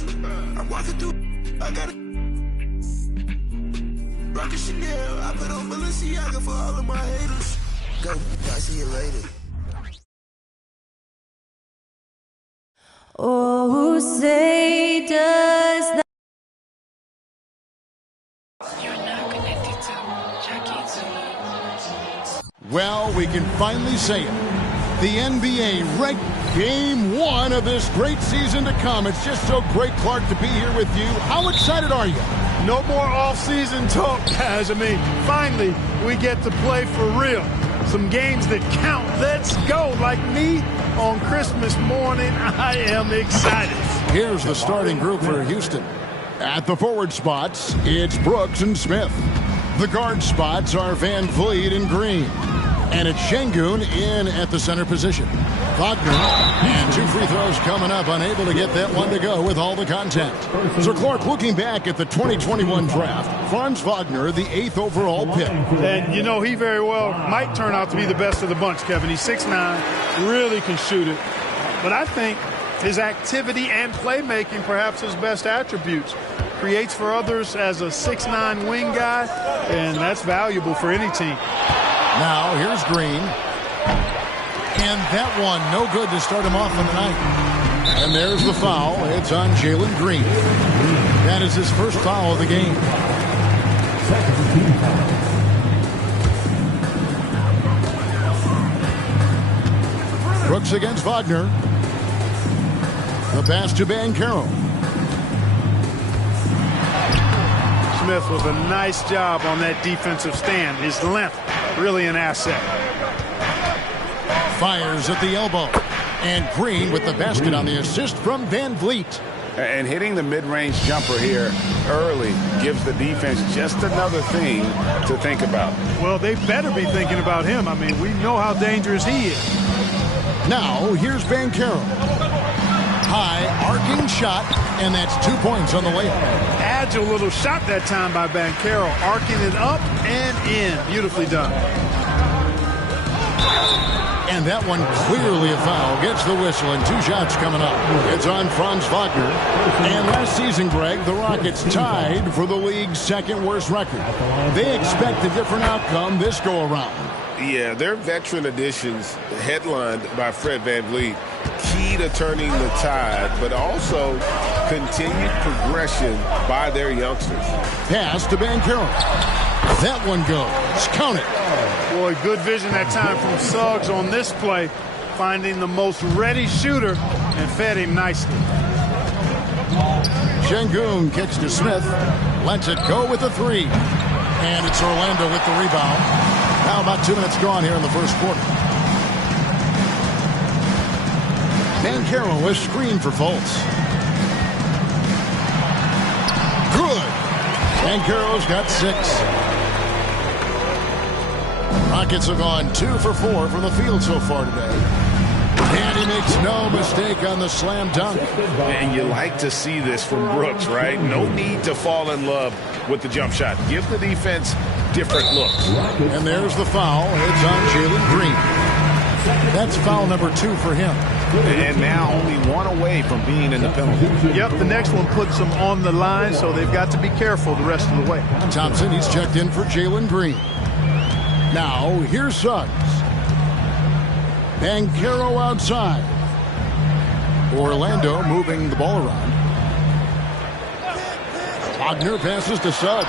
haters. I'm walking through, I got a rockin' Chanel. I put on Balenciaga for all of my haters. Go, I'll see you later. Oh, say does that. You're now connected to Jackie Zulu. Well, we can finally say it. The NBA ranked game one of this great season to come. It's just so great, Clark, to be here with you. How excited are you? No more off-season talk, guys. I mean, finally, we get to play for real. Some games that count. Let's go. Like me on Christmas morning, I am excited. Here's the starting group for Houston. At the forward spots, it's Brooks and Smith. The guard spots are Van Vliet and Green. And it's Şengün in at the center position. Wagner, and 2 free throws coming up, unable to get that one to go with all the contact. So, Clark, looking back at the 2021 draft, Franz Wagner, the 8th overall pick. And, you know, he very well might turn out to be the best of the bunch, Kevin. He's 6'9", really can shoot it. But I think his activity and playmaking, perhaps his best attributes. Creates for others as a 6'9" wing guy, and that's valuable for any team. Now, here's Green. And that one, no good to start him off on the night. And there's the foul. It's on Jalen Green. That is his first foul of the game. Brooks against Wagner. The pass to Banchero. Smith with a nice job on that defensive stand. His length, really an asset. Fires at the elbow. And Green with the basket on the assist from Van Vliet. And hitting the mid-range jumper here early gives the defense just another thing to think about. Well, they better be thinking about him. I mean, we know how dangerous he is. Now, here's Banchero. High, arcing shot, and that's 2 points on the layup. Agile little shot that time by Banchero, arcing it up and in. Beautifully done. And that one clearly a foul. Gets the whistle, and 2 shots coming up. It's on Franz Wagner. And last season, Greg, the Rockets tied for the league's second worst record. They expect a different outcome this go-around. Yeah, their veteran additions, headlined by Fred VanVleet, key to turning the tide, but also continued progression by their youngsters. Pass to Banchero. That one goes. Count it. Boy, good vision that time from Suggs on this play, finding the most ready shooter and fed him nicely. Şengün kicks to Smith. Lets it go with the 3. And it's Orlando with the rebound. Now about 2 minutes gone here in the first quarter. Banchero is screened for Fultz. Good. Banchero's got 6. Rockets have gone 2 for 4 from the field so far today. And he makes no mistake on the slam dunk. And you like to see this from Brooks, right? No need to fall in love with the jump shot. Give the defense different looks. And there's the foul. It's on Jalen Green. That's foul number 2 for him. And now only 1 away from being in the penalty. Yep, the next one puts them on the line, so they've got to be careful the rest of the way. Thompson, he's checked in for Jalen Green. Now, here's Suggs. Banchero outside. Orlando moving the ball around. Wagner passes to Suggs.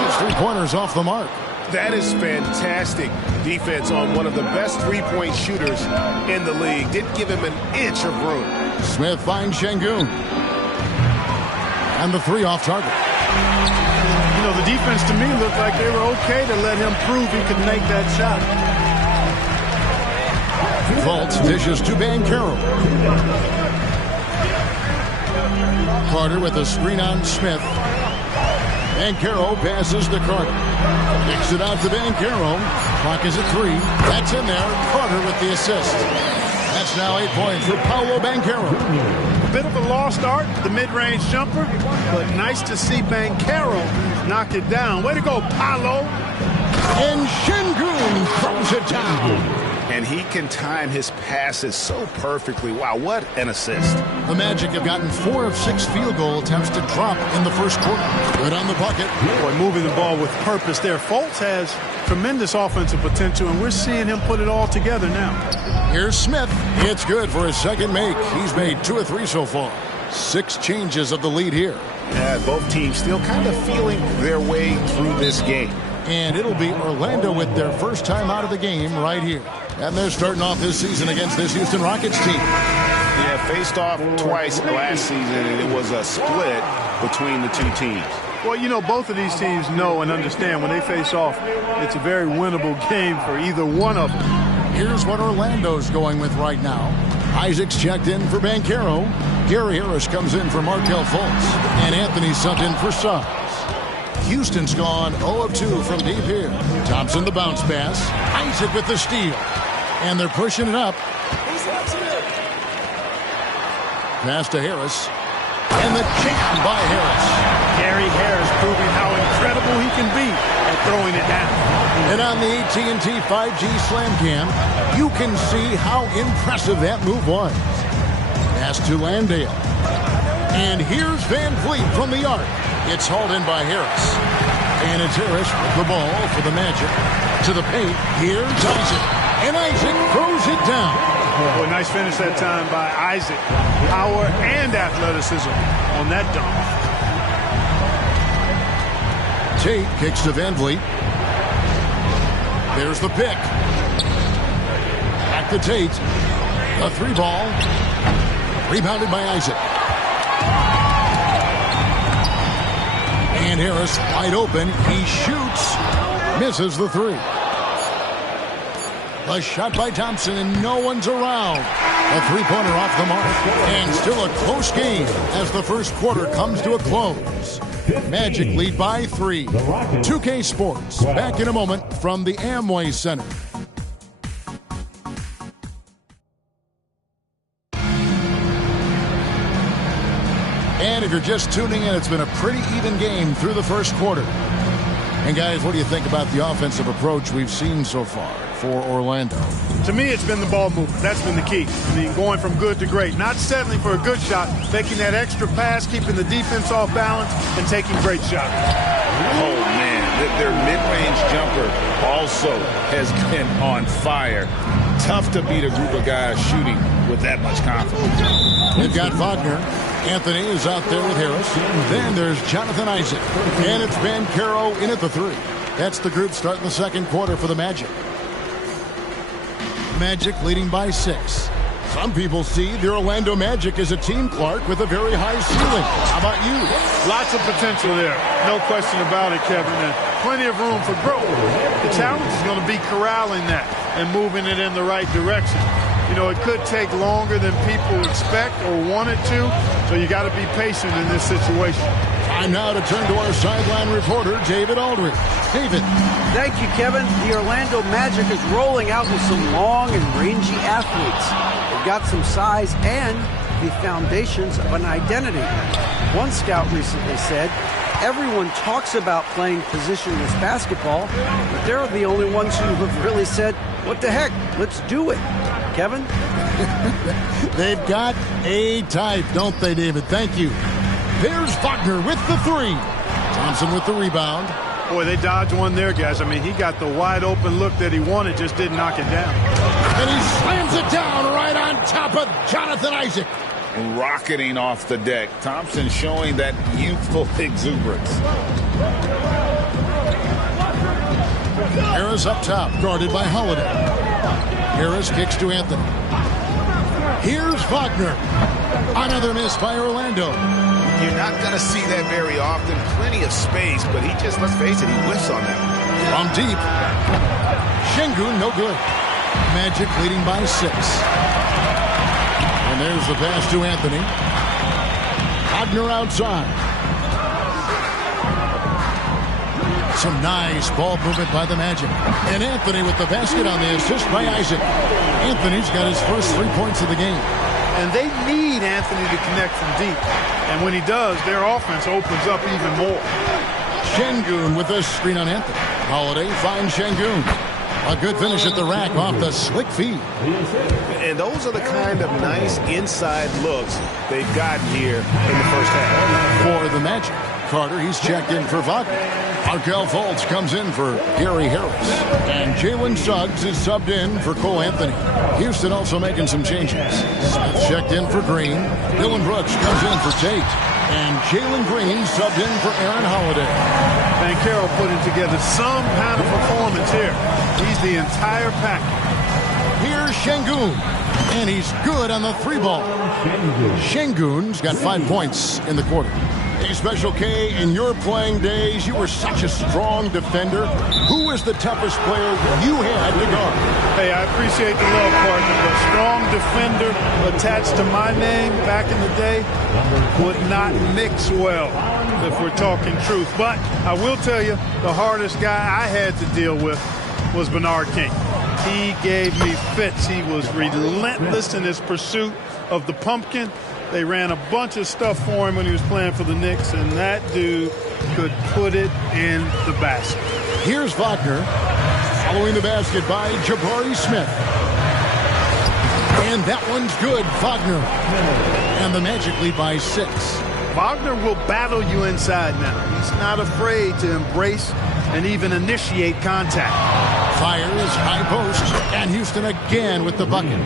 These 3-pointers off the mark. That is fantastic defense on one of the best 3-point shooters in the league. Didn't give him an inch of room. Smith finds Şengün. And the 3 off target. You know, the defense to me looked like they were okay to let him prove he could make that shot. Fultz dishes to Banchero. Carter with a screen on Smith. Banchero passes to Carter. Kicks it out to Banchero. Clock is at 3. That's in there. Carter with the assist. That's now 8 points for Paolo Banchero. A bit of a lost art, the mid-range jumper, but nice to see Banchero knock it down. Way to go, Paolo. And Şengün throws it down. and he can time his passes so perfectly. Wow, what an assist. The Magic have gotten 4 of 6 field goal attempts to drop in the first quarter. Good on the bucket. Boy, moving the ball with purpose there. Fultz has tremendous offensive potential, and we're seeing him put it all together now. Here's Smith. It's good for his second make. He's made 2 of 3 so far. 6 changes of the lead here. Yeah, both teams still kind of feeling their way through this game. And it'll be Orlando with their first time out of the game right here. And they're starting off this season against this Houston Rockets team. Yeah, faced off twice last season, and it was a split between the two teams. Well, you know, both of these teams know and understand when they face off, it's a very winnable game for either one of them. Here's what Orlando's going with right now. Isaac's checked in for Banchero. Gary Harris comes in for Markelle Fultz. And Anthony subbed in for Suggs. Houston's gone 0 of 2 from deep here. Thompson the bounce pass. Isaac with the steal. And they're pushing it up. Pass to Harris. And the jam by Harris. Gary Harris proving how incredible he can be at throwing it down. And on the AT&T 5G Slam Cam, you can see how impressive that move was. Pass to Landale. And here's Van Vliet from the arc. It's hauled in by Harris. And it's Harris with the ball for the Magic. To the paint. Here's Isaac. And Isaac throws it down. Boy, nice finish that time by Isaac. Power and athleticism on that dunk. Tate kicks to Van Vliet. There's the pick. Back to Tate. A 3-ball. Rebounded by Isaac. And Harris wide open. He shoots. Misses the 3. A shot by Thompson, and no one's around. A 3-pointer off the mark. And still a close game as the first quarter comes to a close. Magic lead by 3. 2K Sports back in a moment from the Amway Center. And if you're just tuning in, it's been a pretty even game through the first quarter. And guys, what do you think about the offensive approach we've seen so far for Orlando? To me, it's been the ball movement. That's been the key. I mean, going from good to great. Not settling for a good shot, making that extra pass, keeping the defense off balance, and taking great shots. Oh, man. Their mid-range jumper also has been on fire. Tough to beat a group of guys shooting with that much confidence. They've got Wagner. Anthony is out there with Harris. Then there's Jonathan Isaac. And it's Banchero in at the 3. That's the group starting the second quarter for the Magic. Magic leading by 6. Some people see the Orlando Magic as a team, Clark, with a very high ceiling. How about you? Lots of potential there. No question about it, Kevin. And plenty of room for growth. The challenge is going to be corralling that and moving it in the right direction. You know, it could take longer than people expect or want it to, so you got to be patient in this situation. Time now to turn to our sideline reporter, David Aldridge. David. Thank you, Kevin. The Orlando Magic is rolling out with some long and rangy athletes. They've got some size and the foundations of an identity. One scout recently said, everyone talks about playing positionless basketball, but they're the only ones who have really said, what the heck, let's do it. Kevin? They've got a type, don't they, David? Thank you. There's Wagner with the 3. Thompson with the rebound. Boy, they dodged one there, guys. I mean, he got the wide open look that he wanted, just didn't knock it down. And he slams it down right on top of Jonathan Isaac. Rocketing off the deck. Thompson showing that youthful exuberance. Harris up top, guarded by Holiday. Harris kicks to Anthony. Here's Wagner. Another miss by Orlando. You're not going to see that very often. Plenty of space, but he just, let's face it, he whiffs on that. From deep. Şengün, no good. Magic leading by 6. And there's the pass to Anthony. Wagner outside. Some nice ball movement by the Magic. And Anthony with the basket on the assist by Isaac. Anthony's got his first 3 points of the game. And they need Anthony to connect from deep. And when he does, their offense opens up even more. Şengün with a screen on Anthony. Holiday finds Şengün. A good finish at the rack off the slick feed. And those are the kind of nice inside looks they've gotten here in the first half. For the Magic, Carter, he's checked in for Wagner. Markelle Fultz comes in for Gary Harris. And Jalen Suggs is subbed in for Cole Anthony. Houston also making some changes. Smith checked in for Green. Dillon Brooks comes in for Tate. And Jalen Green subbed in for Aaron Holiday. Banchero putting together some kind of performance here. He's the entire pack. Here's Şengün, and he's good on the 3-ball. Şengün's got 5 points in the quarter. Hey, Special K, in your playing days, you were such a strong defender. Who was the toughest player you had to guard? Hey, I appreciate the love, partner, but strong defender attached to my name back in the day would not mix well, if we're talking truth. But I will tell you, the hardest guy I had to deal with was Bernard King. He gave me fits. He was relentless in his pursuit of the pumpkin. They ran a bunch of stuff for him when he was playing for the Knicks, and that dude could put it in the basket. Here's Wagner, following the basket by Jabari Smith. And that one's good, Wagner. And the Magic lead by 6. Wagner will battle you inside now. He's not afraid to embrace and even initiate contact. Fires high post, and Houston again with the bucket.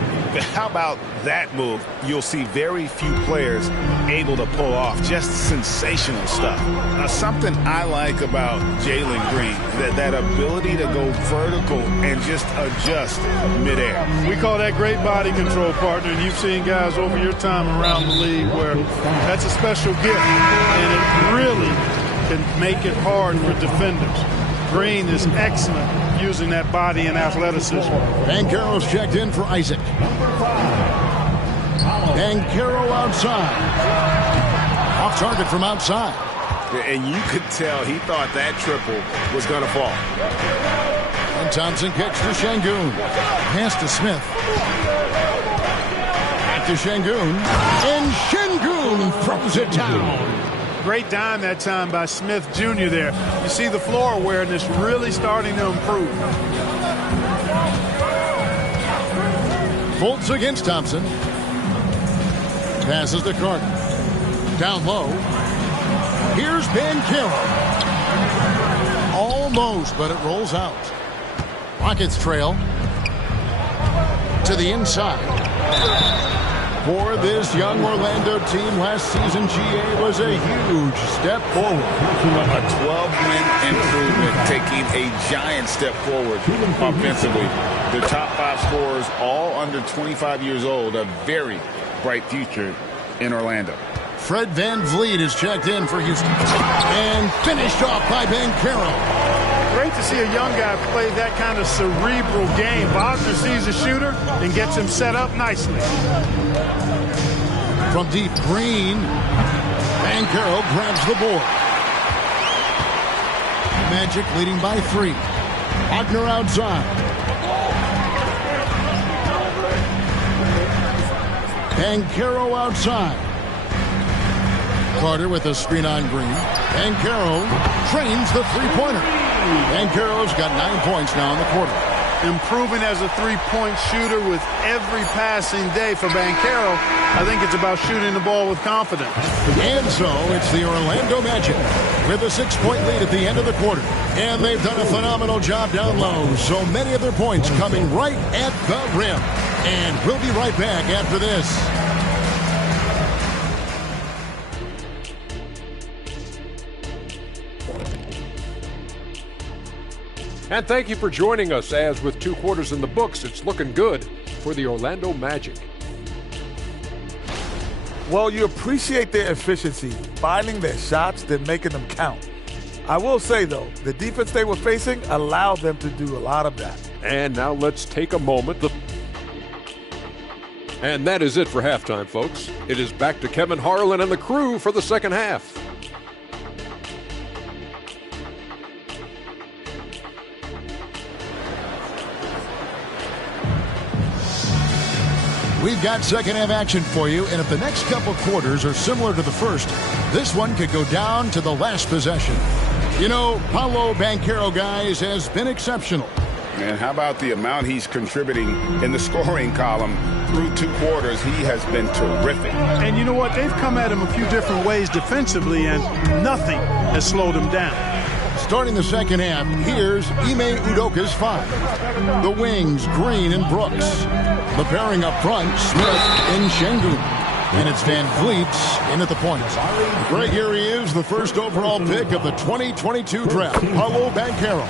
How about that move? You'll see very few players able to pull off just sensational stuff. Now, something I like about Jalen Green, that ability to go vertical and just adjust midair. We call that great body control, partner, and you've seen guys over your time around the league where that's a special gift, and it really can make it hard for defenders. Green is excellent using that body and athleticism. Banchero's checked in for Isaac. Banchero outside. Off target from outside. And you could tell he thought that triple was going to fall. And Thompson kicks to Şengün. Pass to Smith. Back to Şengün. And Şengün throws it down. Great dime that time by Smith Jr. there. You see the floor awareness really starting to improve. Fultz against Thompson. Passes to Carter. Down low. Here's Banchero. Almost, but it rolls out. Rockets trail. To the inside. For this young Orlando team, last season GA was a huge step forward. A 12-win improvement, taking a giant step forward offensively. Their top 5 scorers, all under 25 years old, a very bright future in Orlando. Fred VanVleet is checked in for Houston. And finished off by Banchero. Great to see a young guy play that kind of cerebral game. Wagner sees a shooter and gets him set up nicely. From deep, Green. Banchero grabs the board. Magic leading by 3. Wagner outside. Banchero outside. Carter with a screen on Green. Banchero trains the three-pointer. Banchero's got 9 points now in the quarter. Improving as a three-point shooter with every passing day for Banchero. I think it's about shooting the ball with confidence. And so it's the Orlando Magic with a 6-point lead at the end of the quarter. And they've done a phenomenal job down low. So many of their points coming right at the rim. And we'll be right back after this. And thank you for joining us, as with 2 quarters in the books, it's looking good for the Orlando Magic. Well, you appreciate their efficiency, finding their shots, then making them count. I will say, though, the defense they were facing allowed them to do a lot of that. And now let's take a moment. And that is it for halftime, folks. It is back to Kevin Harlan and the crew for the second half. We've got second half action for you, and if the next couple quarters are similar to the first, this one could go down to the last possession. You know, Paolo Banchero, guys, has been exceptional. And how about the amount he's contributing in the scoring column through 2 quarters? He has been terrific. And you know what? They've come at him a few different ways defensively, and nothing has slowed him down. Starting the second half, here's Ime Udoka's 5. The wings, Green and Brooks. The pairing up front, Smith and Şengün. And it's Van Vliet in at the point. Greg, here he is, the first overall pick of the 2022 draft, Paolo Banchero.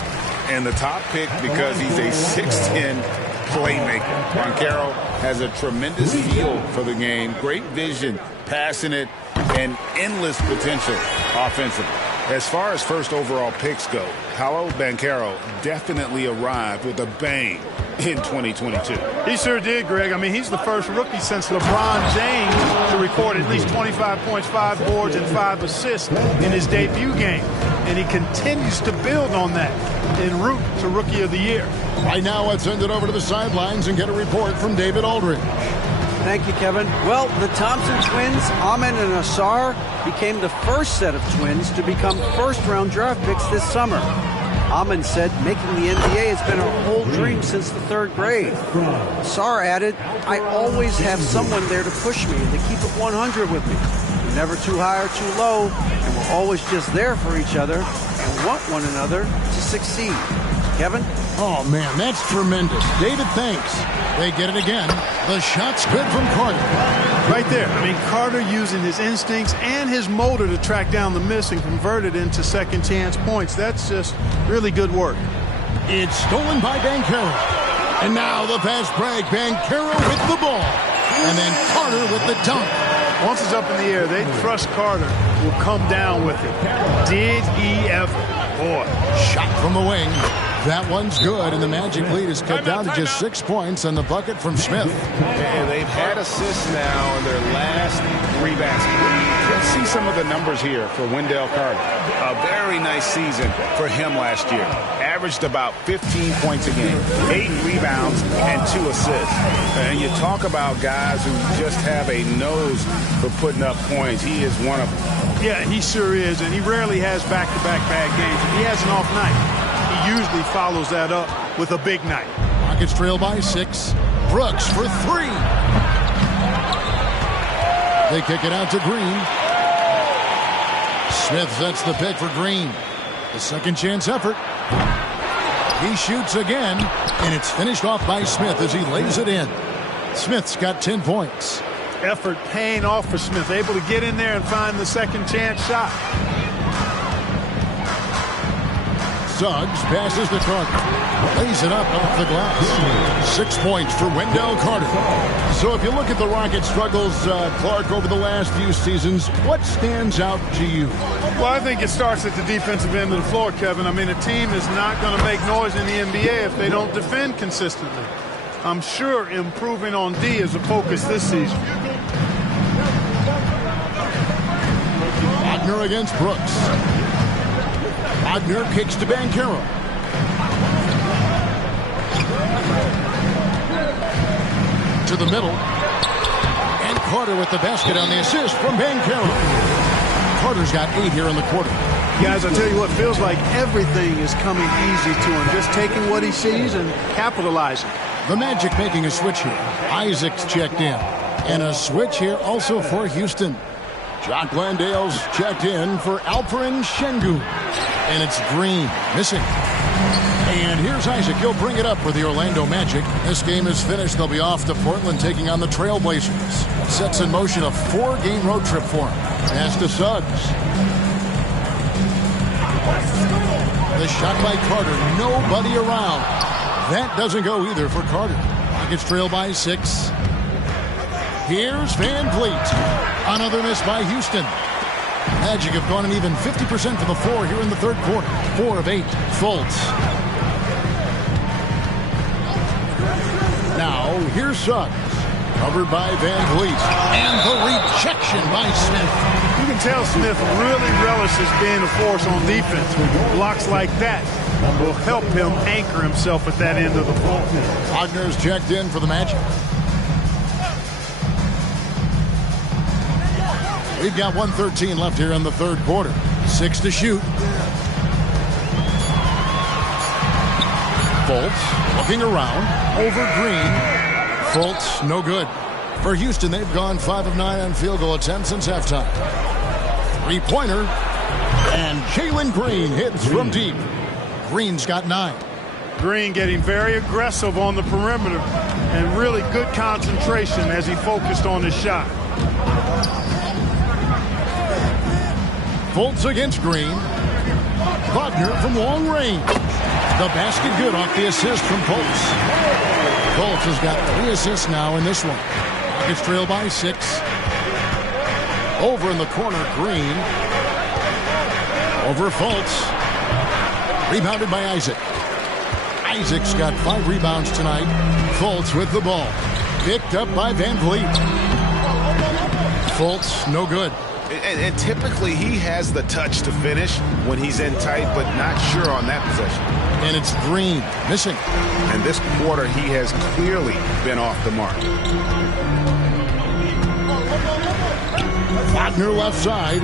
And the top pick because he's a 6'10" playmaker. Banchero has a tremendous feel for the game, great vision, passing it, and endless potential offensively. As far as first overall picks go, Paolo Banchero definitely arrived with a bang in 2022. He sure did, Greg. I mean, he's the first rookie since LeBron James to record at least 25 points, 5 boards, and 5 assists in his debut game. And he continues to build on that en route to Rookie of the Year. Right now, let's send it over to the sidelines and get a report from David Aldridge. Thank you, Kevin. Well, the Thompson twins, Amen and Ausar, became the first set of twins to become first-round draft picks this summer. Amen said making the NBA has been a whole dream since the 3rd grade. Ausar added, I always have someone there to push me and to keep it 100 with me. We're never too high or too low, and we're always just there for each other and want one another to succeed. Kevin? Oh, man, that's tremendous. David, thanks. They get it again. The shot's good from Carter. Right there. I mean, Carter using his instincts and his motor to track down the miss and convert it into second chance points. That's just really good work. It's stolen by Banchero. And now the fast break. Banchero with the ball. And then Carter with the dunk. Once it's up in the air, they trust Carter will come down with it. Did he ever? Boy. Shot from the wing. That one's good, and the Magic lead is cut down to just 6 points on the bucket from Smith. And they've had assists now in their last 3 baskets. Let's see some of the numbers here for Wendell Carter. A very nice season for him last year. Averaged about 15 points a game, 8 rebounds, and 2 assists. And you talk about guys who just have a nose for putting up points. He is one of them. Yeah, he sure is, and he rarely has back-to-back bad games. If he has an off night, he usually follows that up with a big night. Rockets trail by 6. Brooks for 3. They kick it out to Green. Smith sets the pick for Green. The second chance effort. He shoots again, and it's finished off by Smith as he lays it in. Smith's got 10 points. Effort paying off for Smith, able to get in there and find the second chance shot. Suggs passes to Carter. Lays it up off the glass. 6 points for Wendell Carter. So if you look at the Rockets' struggles, Clark, over the last few seasons, what stands out to you? Well, I think it starts at the defensive end of the floor, Kevin. I mean, a team is not going to make noise in the NBA if they don't defend consistently. I'm sure improving on D is a focus this season. Wagner against Brooks. Wagner kicks to Banchero. To the middle. And Carter with the basket on the assist from Banchero. Carter's got 8 here in the quarter. Guys, I tell you what, feels like everything is coming easy to him. Just taking what he sees and capitalizing. The Magic making a switch here. Isaac's checked in. And a switch here also for Houston. Jock Landale's checked in for Alperen Şengün. And it's Green missing. And here's Isaac. He'll bring it up for the Orlando Magic. This game is finished. They'll be off to Portland taking on the Trailblazers. Sets in motion a 4-game road trip for him. Pass to Suggs. The shot by Carter. Nobody around. That doesn't go either for Carter. Rockets trail by 6. Here's Van Vliet. Another miss by Houston. Magic have gone an even 50% from the floor here in the third quarter. 4 of 8. Fultz. Now, here's Suggs. Covered by Van Vliet. And the rejection by Smith. You can tell Smith really relishes being a force on defense. Blocks like that will help him anchor himself at that end of the floor. Wagner's checked in for the Magic. We've got 1:13 left here in the third quarter. 6 to shoot. Fultz looking around. Over Green. Fultz, no good. For Houston, they've gone 5 of 9 on field goal attempts since halftime. Three-pointer. And Jalen Green hits from deep. Green's got 9. Green getting very aggressive on the perimeter and really good concentration as he focused on his shot. Fultz against Green. Wagner from long range. The basket good off the assist from Fultz. Fultz has got 3 assists now in this one. Rockets trail by 6. Over in the corner, Green. Over Fultz. Rebounded by Isaac. Isaac's got 5 rebounds tonight. Fultz with the ball. Picked up by Van Vliet. Fultz, no good. And typically he has the touch to finish when he's in tight, but not sure on that possession. And it's Green missing. And this quarter he has clearly been off the mark. Wagner left side.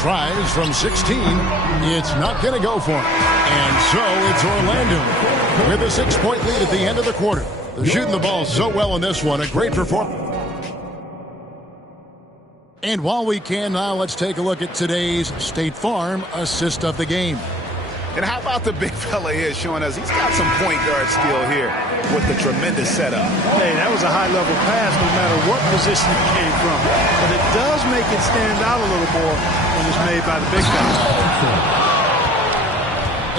Tries from 16. It's not going to go for him. And so it's Orlando with a 6-point lead at the end of the quarter. They're shooting the ball so well in this one. A great performance. And while we can now, let's take a look at today's State Farm assist of the game. And how about the big fella here showing us he's got some point guard skill here with the tremendous setup. Hey, that was a high-level pass no matter what position it came from. But it does make it stand out a little more when it's made by the big guy.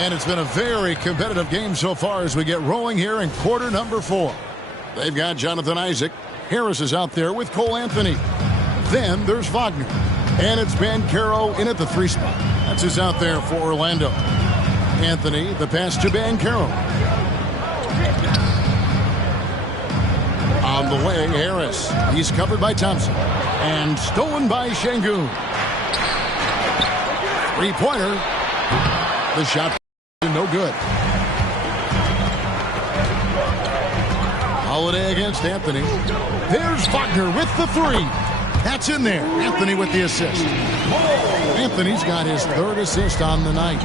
And it's been a very competitive game so far as we get rolling here in quarter number 4. They've got Jonathan Isaac. Harris is out there with Cole Anthony. Then there's Wagner. And it's Banchero in at the 3 spot. That's who's out there for Orlando. Anthony, the pass to Banchero. On the way, Harris. He's covered by Thompson. And stolen by Şengün. 3-pointer. The shot no good. Holiday against Anthony. There's Wagner with the 3. That's in there. Anthony with the assist. Anthony's got his 3rd assist on the night.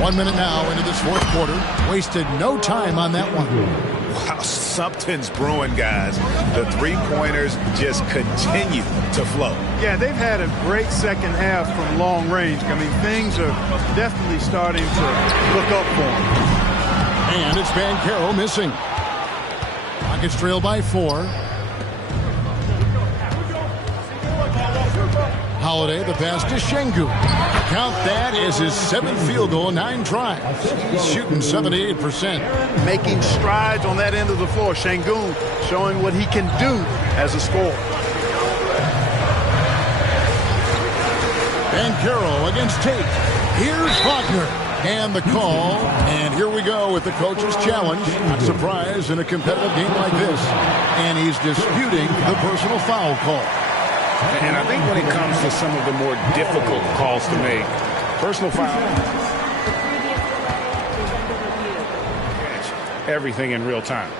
1 minute now into this 4th quarter. Wasted no time on that one. Wow, something's brewing, guys. The 3-pointers just continue to flow. Yeah, they've had a great second half from long range. I mean, things are definitely starting to look up for them. And it's Banchero missing. Rockets trail by 4. Holiday, the pass to Şengün. Count that as his 7th field goal, 9 tries. He's shooting 78%. Making strides on that end of the floor. Şengün showing what he can do as a scorer. Banchero against Tate. Here's Wagner. And the call. And here we go with the coach's challenge. Not surprised in a competitive game like this. And he's disputing the personal foul call. And I think when it comes to some of the more difficult calls to make, personal foul, everything in real time.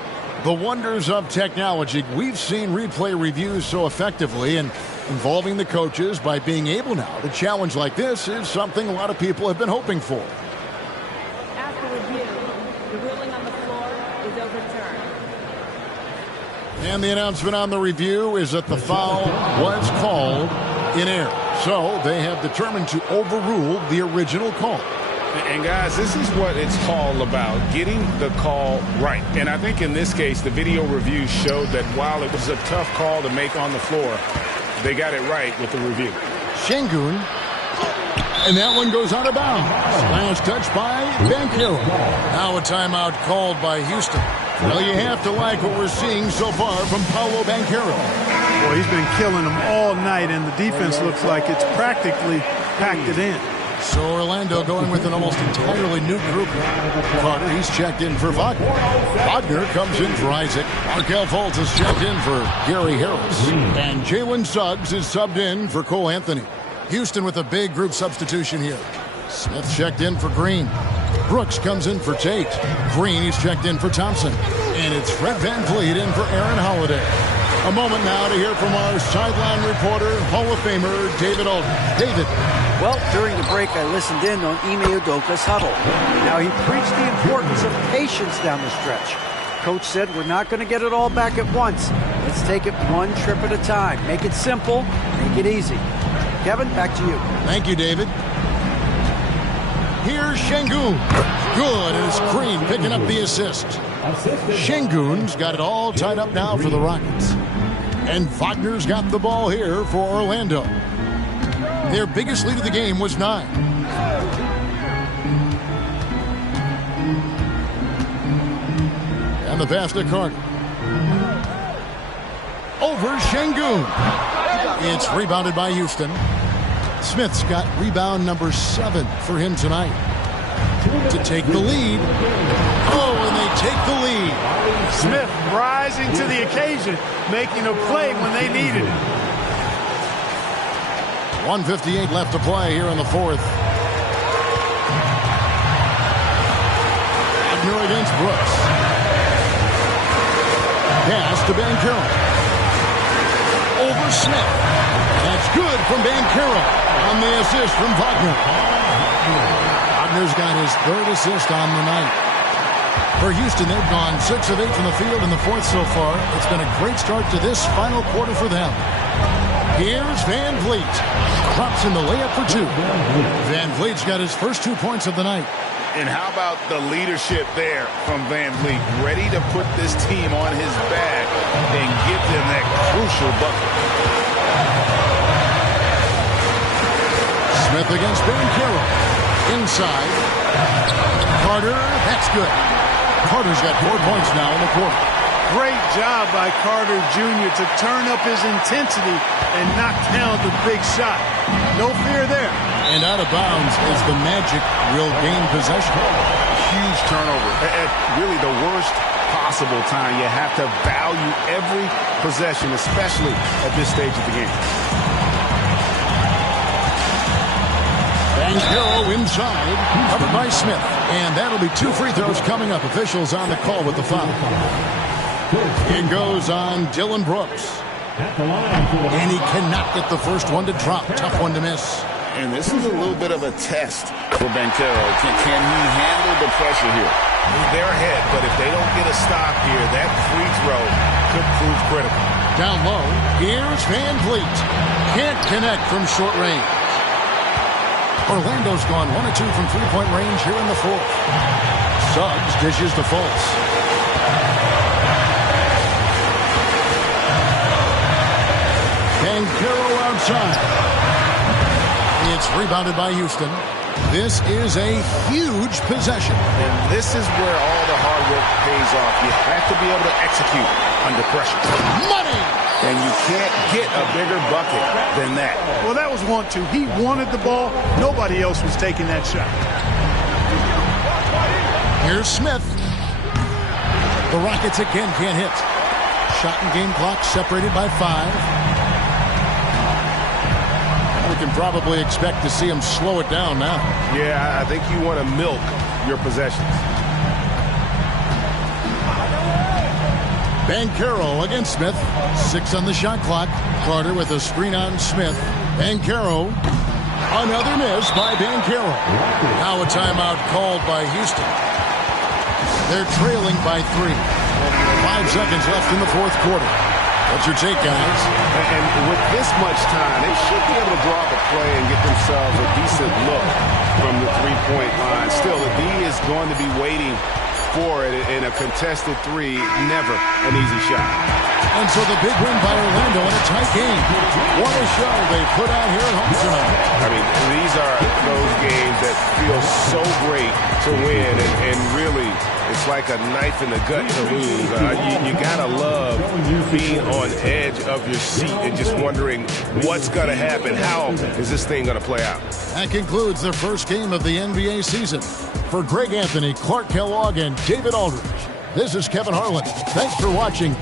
The wonders of technology. We've seen replay reviews so effectively, and involving the coaches by being able now to challenge like this is something a lot of people have been hoping for. After review, the ruling on the floor is overturned. And the announcement on the review is that the foul was called in error. So they have determined to overrule the original call. And guys, this is what it's all about, getting the call right. And I think in this case, the video review showed that while it was a tough call to make on the floor, they got it right with the review. Şengün. And that one goes out of bounds. Last touch by Banchero. Now a timeout called by Houston. Well, you have to like what we're seeing so far from Paolo Banchero. Well, he's been killing them all night, and the defense looks like it's practically packed it in. So Orlando going with an almost entirely new group. Carter, he's checked in for Wagner. Wagner comes in for Isaac. Markelle Fultz is checked in for Gary Harris. And Jalen Suggs is subbed in for Cole Anthony. Houston with a big group substitution here. Smith checked in for Green. Brooks comes in for Tate. Green, he's checked in for Thompson. And it's Fred VanVleet in for Aaron Holiday. A moment now to hear from our sideline reporter, Hall of Famer David Aldridge. David, Well, during the break, I listened in on Ime Udoka's huddle. Now, he preached the importance of patience down the stretch. Coach said, we're not going to get it all back at once. Let's take it one trip at a time. Make it simple, make it easy. Kevin, back to you. Thank you, David. Here's Şengün. Good, and it's Green picking up the assist. Şengün's got it all tied up now for the Rockets. And Wagner's got the ball here for Orlando. Their biggest lead of the game was 9. And the pass to Carter. Over Şengün. It's rebounded by Houston. Smith's got rebound number 7 for him tonight. To take the lead. Oh, and they take the lead. Smith rising to the occasion, making a play when they needed it. 1:58 left to play here in the fourth. Wagner against Brooks. Pass to Banchero. Over Smith. That's good from Banchero on the assist from Wagner. Wagner's got his 3rd assist on the night. For Houston, they've gone 6 of 8 from the field in the fourth so far. It's been a great start to this final quarter for them. Here's Van Vliet. Drops in the layup for 2. Van Vliet's got his first 2 points of the night. And how about the leadership there from Van Vliet? Ready to put this team on his back and give them that crucial bucket. Smith against Banchero. Inside. Carter, that's good. Carter's got 4 points now in the quarter. Great job by Carter Jr. to turn up his intensity and knock down the big shot. No fear there. And out of bounds is the Magic will gain possession. Huge turnover. At really the worst possible time. You have to value every possession, especially at this stage of the game. Banchero inside, covered by Smith. And that'll be 2 free throws coming up. Officials on the call with the foul. It goes on Dylan Brooks. And he cannot get the first one to drop. Tough one to miss. And this is a little bit of a test for Banchero. Can he handle the pressure here? They're ahead, but if they don't get a stop here, that free throw could prove critical. Down low, here's Van Vliet. Can't connect from short range. Orlando's gone 1 of 2 from 3-point range here in the fourth. Suggs dishes to Fultz. Banchero outside. It's rebounded by Houston. This is a huge possession. And this is where all the hard work pays off. You have to be able to execute under pressure. Money! And you can't get a bigger bucket than that. Well, that was 1-2. He wanted the ball. Nobody else was taking that shot. Here's Smith. The Rockets again can't hit. Shot and game clock separated by 5. We can probably expect to see him slow it down now. Yeah, I think you want to milk your possessions. Banchero against Smith. 6 on the shot clock. Carter with a screen on Smith. Banchero. Another miss by Banchero. Now a timeout called by Houston. They're trailing by 3. 5 seconds left in the fourth quarter. What's your take, guys? And with this much time, they should be able to draw up a play and get themselves a decent look from the three-point line. Still, the D is going to be waiting for it in a contested 3. Never an easy shot. And so the big win by Orlando in a tight game. What a show they put out here at home tonight. I mean, these are those games that feel so great to win, and really, it's like a knife in the gut to lose. You gotta love being on edge of your seat and just wondering what's gonna happen. How is this thing gonna play out? That concludes the first game of the NBA season. For Greg Anthony, Clark Kellogg, and David Aldridge, this is Kevin Harlan. Thanks for watching